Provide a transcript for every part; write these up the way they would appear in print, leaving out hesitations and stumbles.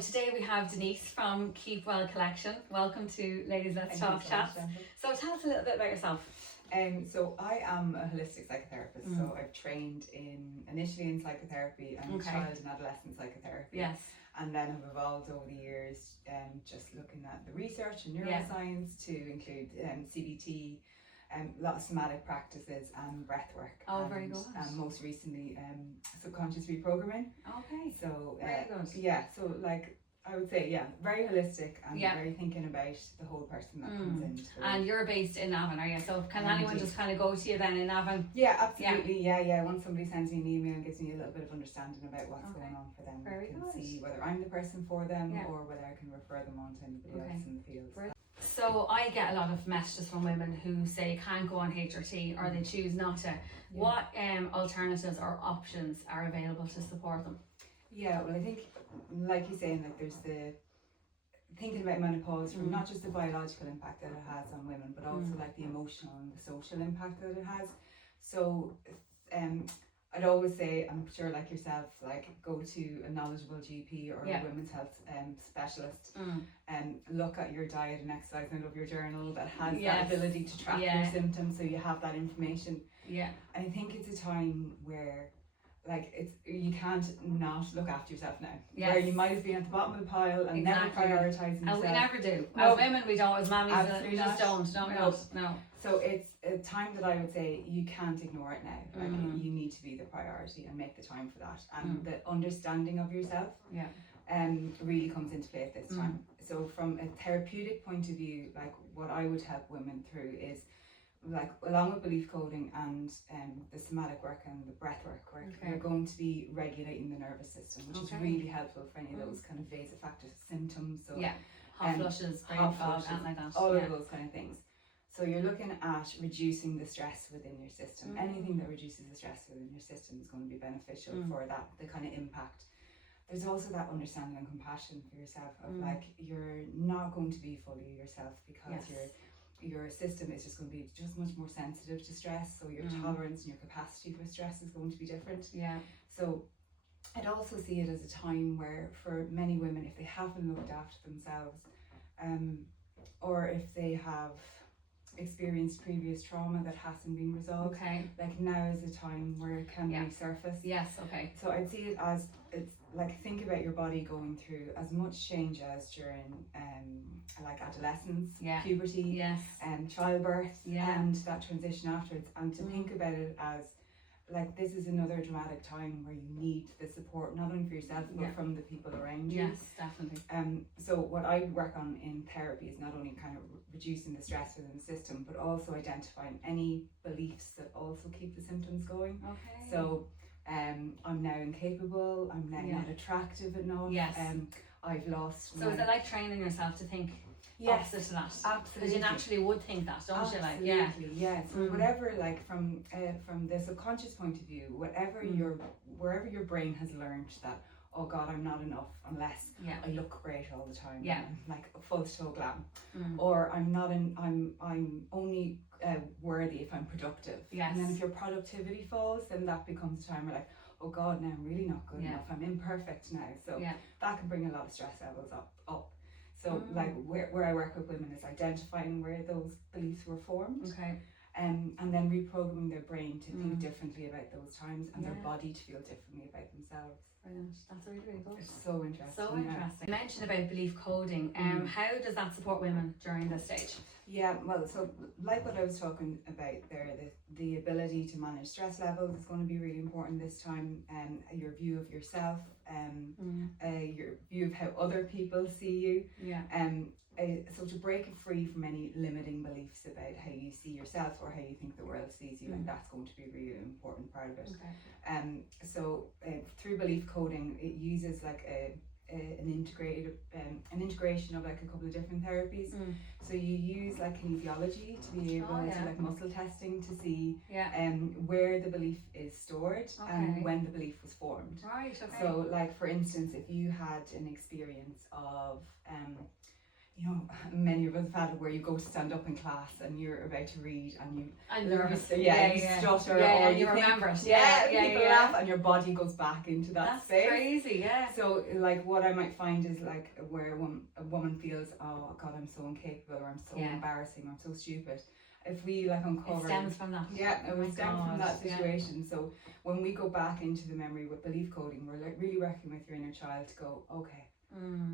Today we have Denise from Keep Well Collection. Welcome to Ladies Let's Talk Chat. So tell us a little bit about yourself. So I am a holistic psychotherapist. So I've trained initially in psychotherapy and child and adolescent psychotherapy. Yes. And then have evolved over the years, just looking at the research and neuroscience to include CBT, a lot of somatic practices and breath work. Very good. And most recently, subconscious reprogramming. Okay. So very good. Yeah, so like I would say, very holistic and very thinking about the whole person that comes in. And you're based in Navan, are you? So can anyone just kind of go to you then in Navan? Yeah, absolutely. Yeah. Once somebody sends me an email and gives me a little bit of understanding about what's going on for them, I can see whether I'm the person for them or whether I can refer them on to anybody else in the field. So I get a lot of messages from women who say can't go on HRT or they choose not to. What alternatives or options are available to support them? Yeah, well, I think, like you're saying, like there's the thinking about menopause from not just the biological impact that it has on women, but also like the emotional and the social impact that it has. So I'd always say, I'm sure like yourself, like go to a knowledgeable GP or a women's health specialist and look at your diet and exercise. And I love your journal that has that ability to track your symptoms, so you have that information. And I think it's a time where like you can't not look after yourself now. Where you might have been at the bottom of the pile and never prioritising yourself. And we never do. No. As women, we don't. As mummies, we just don't. No. So it's a time that I would say you can't ignore it now. Like you need to be the priority and make the time for that. And the understanding of yourself really comes into play at this time. So from a therapeutic point of view, like what I would help women through is like along with belief coding and the somatic work and the breath work, we're going to be regulating the nervous system, which is really helpful for any of those kind of vasofactor symptoms. So hot flushes, brain fog, and like that. All of those kind of things. So you're looking at reducing the stress within your system. Anything that reduces the stress within your system is going to be beneficial for that, the kind of impact. There's also that understanding and compassion for yourself of like you're not going to be fully yourself because your system is just going to be just much more sensitive to stress, so your tolerance and your capacity for stress is going to be different. So I'd also see it as a time where for many women, if they haven't looked after themselves or if they have experienced previous trauma that hasn't been resolved, like now is a time where it can resurface. So I'd see it as it's like think about your body going through as much change as during like adolescence, puberty, childbirth, and that transition afterwards, and to think about it as like this is another dramatic time where you need the support not only for yourself but from the people around you. Yes, definitely. So what I work on in therapy is not only kind of reducing the stress within the system, but also identifying any beliefs that also keep the symptoms going. So I'm now incapable, I'm now not attractive enough, I've lost. So is it like training yourself to think opposite to that? Absolutely. Because you naturally would think that, don't you? Like, So whatever, like from the subconscious point of view, wherever your brain has learned that, oh God, I'm not enough unless I look great all the time. I'm like full toe glam, or I'm only worthy if I'm productive. And then if your productivity falls, then that becomes a time where like, oh God, now I'm really not good enough. I'm imperfect now. So that can bring a lot of stress levels up. So like where I work with women is identifying where those beliefs were formed. And then reprogramming their brain to think differently about those times and their body to feel differently about themselves. Brilliant. That's really, really good. It's so interesting. So interesting. You mentioned about belief coding. How does that support women during this stage? Well, so like what I was talking about there, the ability to manage stress levels is going to be really important this time. Your view of yourself, your view of how other people see you. So to break free from any limiting beliefs about how you see yourself or how you think the world sees you, like that's going to be a really important part of it. So through belief coding, it uses like an integration of like a couple of different therapies. So you use like kinesiology to be able to like muscle testing to see where the belief is stored and when the belief was formed. So like for instance, if you had an experience of you know, many of us have had it where you go to stand up in class and you're about to read and you nervous. you stutter, or you you remember it. people laugh and your body goes back into that That's space. crazy, yeah. So like what I might find is like where a woman feels, oh God, I'm so incapable, or I'm so embarrassing, or I'm so stupid. If we like uncover, it stems from that. Yeah, it would stem from that situation. So when we go back into the memory with belief coding, we're like really working with your inner child to go, okay,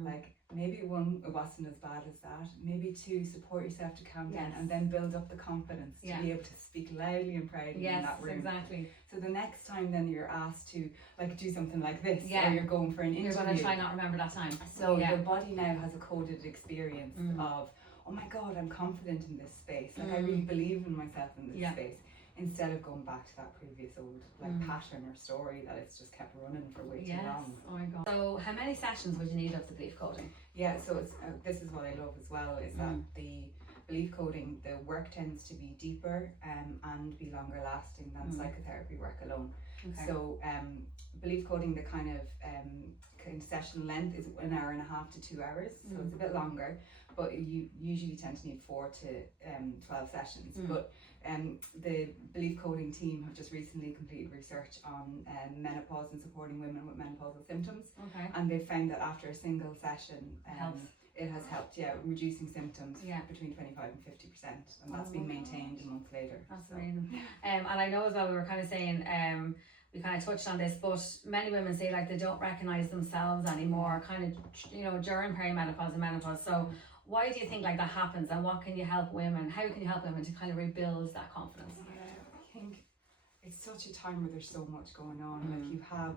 like maybe one, it wasn't as bad as that. Maybe two, support yourself to calm down, and then build up the confidence to be able to speak loudly and proudly in that room. Exactly. So the next time then you're asked to like do something like this, or you're going for an interview, you're going to try not remember that time. So your body now has a coded experience of, oh my God, I'm confident in this space. Like I really believe in myself in this space. Instead of going back to that previous old pattern or story that it's just kept running for way too long. Oh my God. So how many sessions would you need of the belief coding? Yeah, so it's this is what I love as well, is that the belief coding, the work tends to be deeper and be longer lasting than psychotherapy work alone. Okay. So belief coding, the kind of session length is 1.5 hours to 2 hours, so it's a bit longer, but you usually tend to need 4 to 12 sessions. But the belief coding team have just recently completed research on menopause and supporting women with menopausal symptoms. Okay. And they found that after a single session, it has helped, reducing symptoms between 25 and 50%, and that's been maintained a month later. That's amazing. And I know as well, we were kind of saying, we kind of touched on this, but many women say like they don't recognize themselves anymore, kind of, you know, during perimenopause and menopause. So why do you think like that happens, and what can you help women? How can you help women to kind of rebuild that confidence? I think it's such a time where there's so much going on. Like you have,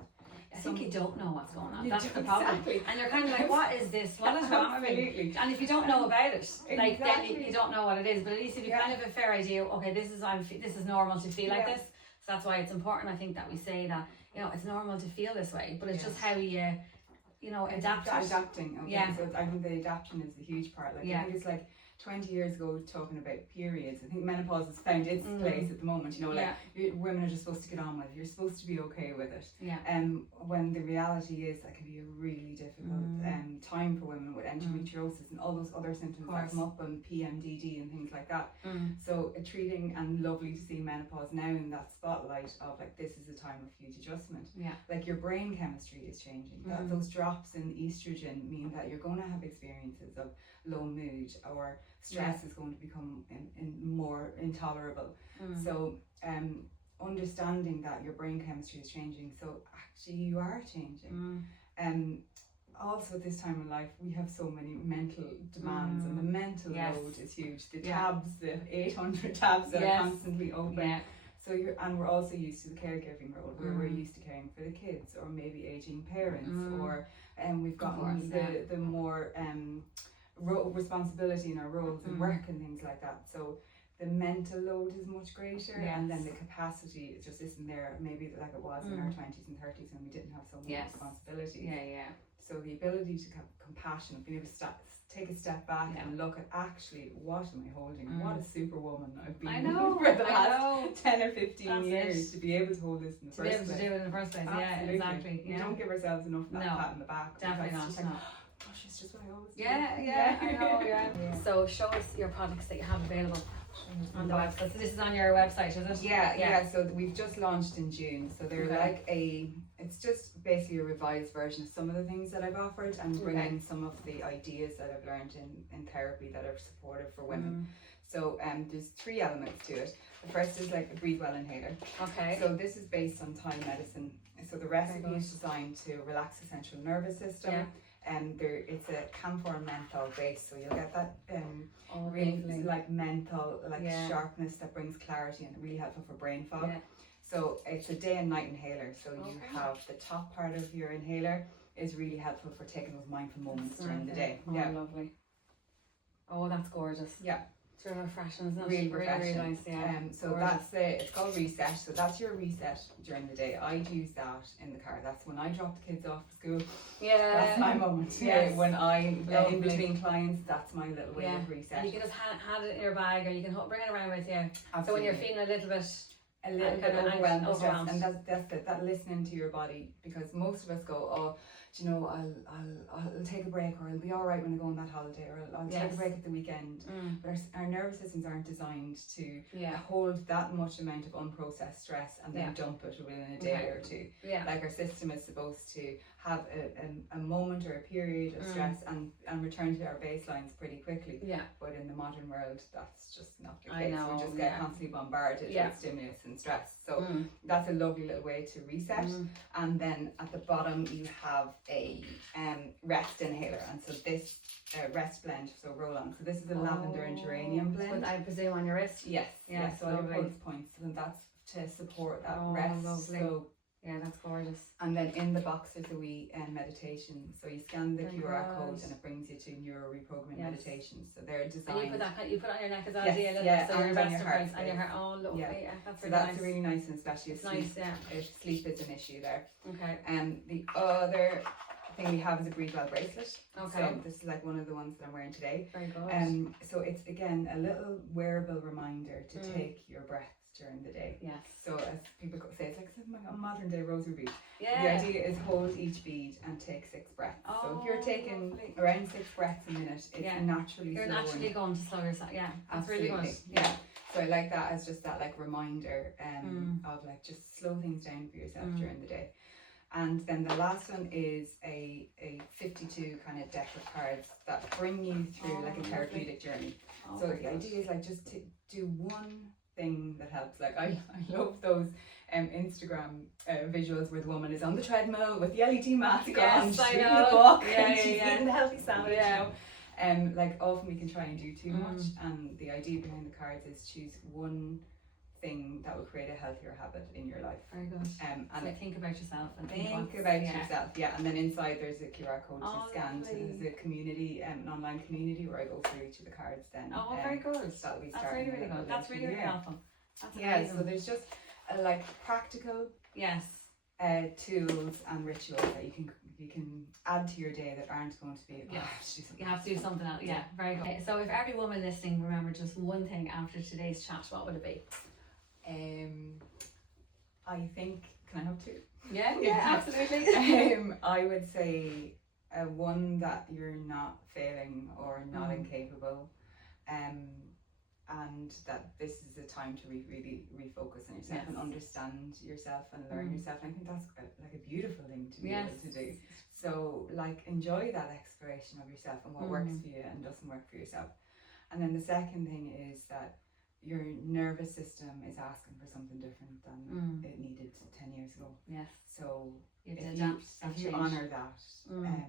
I think you don't know what's going on. That's the problem. Exactly. And you're kind of like, what is this? What is wrong with me? And if you don't know about it, like then you don't know what it is. But at least if you kind of have a fair idea, okay, this is normal to feel like this. So that's why it's important, I think, that we say that, you know, it's normal to feel this way, but it's just how you know, adapting. Okay. So I think the adaptation is the huge part. Like I think it's like 20 years ago talking about periods. I think menopause has found its place at the moment. You know, like women are just supposed to get on with it. You're supposed to be okay with it. Yeah. When the reality is that can be a really difficult time for women with endometriosis and all those other symptoms that come up, and PMDD and things like that. So treating, and lovely to see menopause now in that spotlight of like, this is a time of huge adjustment. Yeah. Like your brain chemistry is changing. That those drops in estrogen mean that you're going to have experiences of low mood, or stress is going to become more intolerable. So understanding that your brain chemistry is changing, so actually you are changing. Also at this time in life we have so many mental demands, and the mental load is huge. The tabs, the 800 tabs that are constantly open. So and we're also used to the caregiving role, where we're used to caring for the kids, or maybe aging parents, or we've gotten the more responsibility in our roles and work and things like that. So the mental load is much greater, and then the capacity just isn't there, maybe like it was in our 20s and 30s when we didn't have so much responsibility. So the ability to have compassion, being able to take a step back and look at, actually, what am I holding? What a superwoman I've been for the last 10 or 15 years to be able to hold this in the first place. To be able to do it in the first place. Absolutely. Yeah, exactly. We don't give ourselves enough pat in the back. Definitely not. Gosh, it's just what I always do. I know. So show us your products that you have available on the website. So this is on your website, is it? Yeah. So we've just launched in June. So they're like it's just basically a revised version of some of the things that I've offered, and bring in some of the ideas that I've learned in therapy that are supportive for women. So there's 3 elements to it. The first is like a breathe well inhaler. Okay. So this is based on Thai medicine. So the recipe is designed to relax the central nervous system. And it's a camphor and menthol base, so you'll get that really like menthol sharpness that brings clarity, and really helpful for brain fog. So it's a day and night inhaler. So you have the top part of your inhaler is really helpful for taking those mindful moments during the day. Lovely. Oh, that's gorgeous. It's really refreshing, isn't it? Really refreshing. Really nice, so gorgeous. It's called Reset. So that's your reset during the day. I'd use that in the car. That's when I drop the kids off to school. That's my moment. When I'm in between clients, that's my little way of reset. And you can just hand it in your bag, or you can bring it around with you. Absolutely. So when you're feeling a little bit overwhelmed, and that's it, that listening to your body, because most of us go, oh, do you know, I'll take a break, or I'll be all right when I go on that holiday, or I'll take a break at the weekend. But our nervous systems aren't designed to hold that much amount of unprocessed stress and then dump it within a day or two. Like our system is supposed to have a moment or a period of stress and return to our baselines pretty quickly. But in the modern world, that's just not the case. We just get constantly bombarded with stimulus and stress. So that's a lovely little way to reset. And then at the bottom you have a rest inhaler, and so this rest blend, so roll on. So this is a lavender and geranium blend. I presume on your wrist. Yes. So your pulse points, and that's to support that rest. Lovely. So yeah, that's gorgeous. And then in the box there's a wee meditation. So you scan the QR code and it brings you to neuro reprogramming meditations. So they're designed. And you put it on your neck as well. So your and on your heart and your heart. Oh, lovely. Yeah, that's so really that's nice. really nice, and especially if sleep, if sleep is an issue there. Okay. The other thing we have is a Breathe Well bracelet. Okay. So this is like one of the ones that I'm wearing today. Very good. So it's again a little wearable reminder to take your breaths during the day. Yes. So as people say, it's like a modern day rosary bead. Yeah. The idea is hold each bead and take 6 breaths. So if you're taking around 6 breaths a minute, it's naturally you're slowing. naturally going to slow yourself. Yeah. That's Absolutely. really good. Yeah. So I like that as just that like reminder of like just slow things down for yourself during the day. And then the last one is a 52 kind of deck of cards that bring you through like a therapeutic journey. So the idea is like just to do one thing that helps. Like I love those Instagram visuals where the woman is on the treadmill with the LED mask on, she's reading the book, and she's eating the healthy sandwich. You know? Like often we can try and do too much, and the idea behind the cards is choose one thing that will create a healthier habit in your life. Very good. And so think about yourself and think about yourself. And then inside there's a QR code to scan. So there's a community, an online community where I go through each of the cards. Then very good. That'll be That's really good. That's really helpful. That's amazing. So there's just like practical tools and rituals that you can add to your day that aren't going to be you have to do something else. Very good. Okay, so if every woman listening remembered just one thing after today's chat, what would it be? I think, can I have 2? Yeah, absolutely. I would say one, that you're not failing or not incapable, and that this is a time to really refocus on yourself and understand yourself and learn yourself. And I think that's like a beautiful thing to be able to do. So like enjoy that exploration of yourself and what works for you and doesn't work for yourself. And then the second thing is that your nervous system is asking for something different than it needed 10 years ago. Yes. So if you honour that, then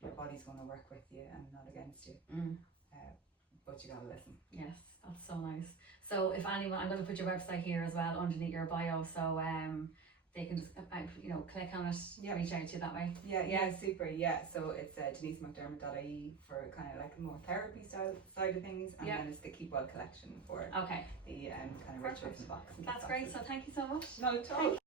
your body's going to work with you and not against you. But you gotta listen. Yes, that's so nice. So if anyone, I'm going to put your website here as well underneath your bio, so they can just click on it, reach out to you that way. Super. So it's denisemcdermott.ie for kind of like more therapy style side of things, and then it's the Keep Well collection for the kind of rituals in the box. That's great. So thank you so much. Not at all.